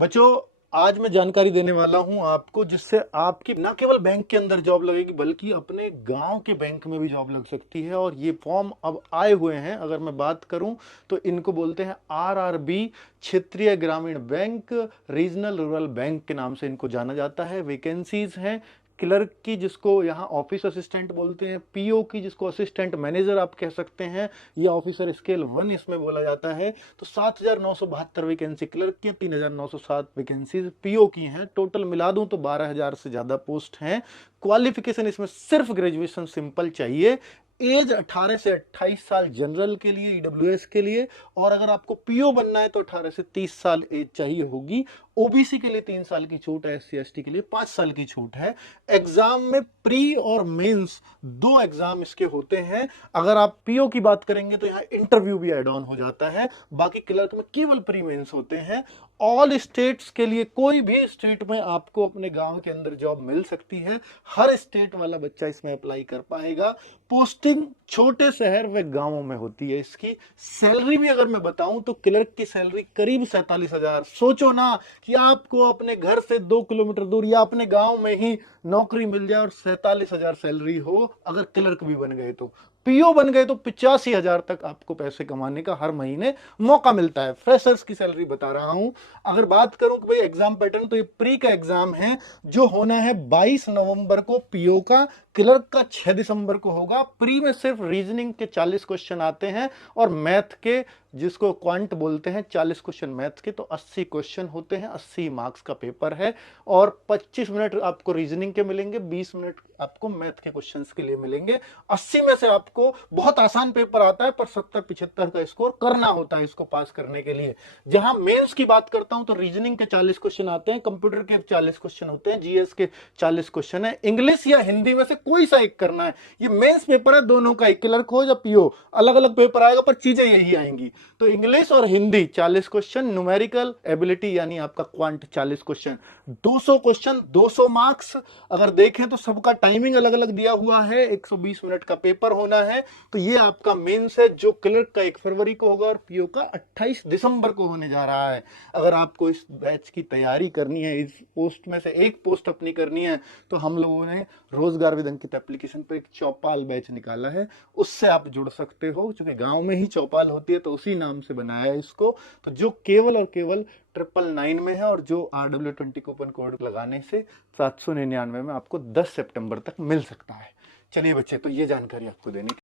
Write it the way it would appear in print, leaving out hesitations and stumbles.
बच्चों, आज मैं जानकारी देने वाला हूं आपको जिससे आपकी न केवल बैंक के अंदर जॉब लगेगी बल्कि अपने गांव के बैंक में भी जॉब लग सकती है। और ये फॉर्म अब आए हुए हैं। अगर मैं बात करूं तो इनको बोलते हैं आरआरबी, क्षेत्रीय ग्रामीण बैंक, रीजनल रूरल बैंक के नाम से इनको जाना जाता है। वैकेंसीज हैं क्लर्क की, जिसको यहाँ ऑफिस असिस्टेंट बोलते हैं, पीओ की, जिसको असिस्टेंट मैनेजर आप कह सकते हैं, ये ऑफिसर स्केल 1 इसमें बोला जाता है। तो 7,972 वैकेंसी क्लर्क की, 3,907 वैकेंसीज पीओ की हैं। टोटल मिला दूं तो 12,000 से ज्यादा पोस्ट हैं। क्वालिफिकेशन इसमें सिर्फ ग्रेजुएशन सिंपल चाहिए। एज 18 से 28 साल जनरल के लिए, ईडब्ल्यूएस के लिए, और अगर आपको पीओ बनना है तो 18 से 30 साल एज चाहिए होगी। ओबीसी के लिए 3 साल की छूट है, एससी एसटी के लिए 5 साल की छूट है। एग्जाम में प्री और मेंस दो एग्जाम इसके होते हैं। अगर आप पीओ की बात करेंगे तो यहाँ इंटरव्यू भी एड ऑन हो जाता है। बाकी क्लर्क में केवल प्री मेंस होते हैं। ऑल स्टेट्स के लिए, कोई भी स्टेट में आपको अपने गांव के अंदर जॉब मिल सकती है। हर स्टेट वाला बच्चा इसमें अप्लाई कर पाएगा। पोस्टिंग छोटे शहर व गांवों में होती है। इसकी सैलरी भी अगर मैं बताऊं तो क्लर्क की सैलरी करीब 47,000। सोचो ना कि आपको अपने घर से 2 किलोमीटर दूर या अपने गांव में ही नौकरी मिल जाए और 47,000 सैलरी हो। अगर क्लर्क भी बन गए तो, पीओ बन गए तो 85,000 तक आपको पैसे कमाने का हर महीने मौका मिलता है। फ्रेशर्स की सैलरी बता रहा हूं। अगर बात करूं कि भाई एग्जाम पैटर्न, तो ये प्री का एग्जाम है जो होना है 22 नवंबर को पीओ का। क्लर्क का 6 दिसंबर को होगा। प्री में सिर्फ रीजनिंग के 40 क्वेश्चन आते हैं और मैथ के, जिसको क्वांट बोलते हैं, 40 क्वेश्चन मैथ के, तो 80 क्वेश्चन होते हैं। 80 मार्क्स का पेपर है और 25 मिनट आपको रीजनिंग के मिलेंगे, 20 मिनट आपको मैथ के क्वेश्चंस के लिए मिलेंगे। 80 में से आपको बहुत आसान पेपर आता है पर 70-75 का स्कोर करना होता है इसको पास करने के लिए। जहां मेंस की बात करता हूं तो रीजनिंग के 40 क्वेश्चन आते हैं, कंप्यूटर के 40 क्वेश्चन होते हैं, जीएस के 40 क्वेश्चन है। इंग्लिश या हिंदी में से कोई सा एक करना है। ये मेंस पेपर है दोनों का, क्लर्क हो या पीओ, अलग अलग पेपर आएगा पर चीजें यही आएंगी। तो इंग्लिश और हिंदी 40 क्वेश्चन, न्यूमेरिकल एबिलिटी यानी आपका क्वांट 40 क्वेश्चन, 200 क्वेश्चन, 200 मार्क्स। अगर देखें तो सबका टाइमिंग अलग अलग दिया हुआ है। 120 मिनट का पेपर होना है। तो ये आपका मेंस है जो क्लर्क का 1 फरवरी को होगा और पीओ का 28 दिसंबर को होने जा रहा है। अगर आपको इस बैच की तैयारी करनी है, इस पोस्ट में से एक पोस्ट अपनी करनी है, तो हम लोगों ने रोजगार विद अंकित एप्लीकेशन पर एक चौपाल बैच निकाला है, उससे आप जुड़ सकते हो। क्योंकि गांव में ही चौपाल होती है तो उसी नाम से बनाया है इसको। तो जो केवल और केवल 999 में है और जो RW20 कूपन कोड लगाने से 799 में आपको 10 सितंबर तक मिल सकता है। चलिए बच्चे, तो ये जानकारी आपको देनी थी।